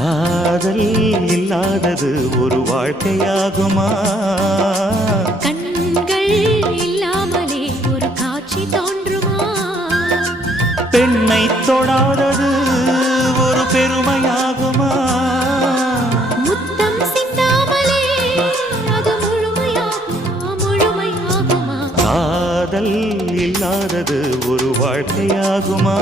காதல் இல்லாதது ஒரு வாழ்க்கையாகுமா? கண்கள் இல்லாமலே ஒரு காட்சி தோன்றுமா? பெண்ணை தொடாதது ஒரு பெருமையாகுமா? முத்தம் சிந்தாமலே அது முழுமையாகுமா? முழுமையாகுமா? காதல் இல்லாதது ஒரு வாழ்க்கையாகுமா?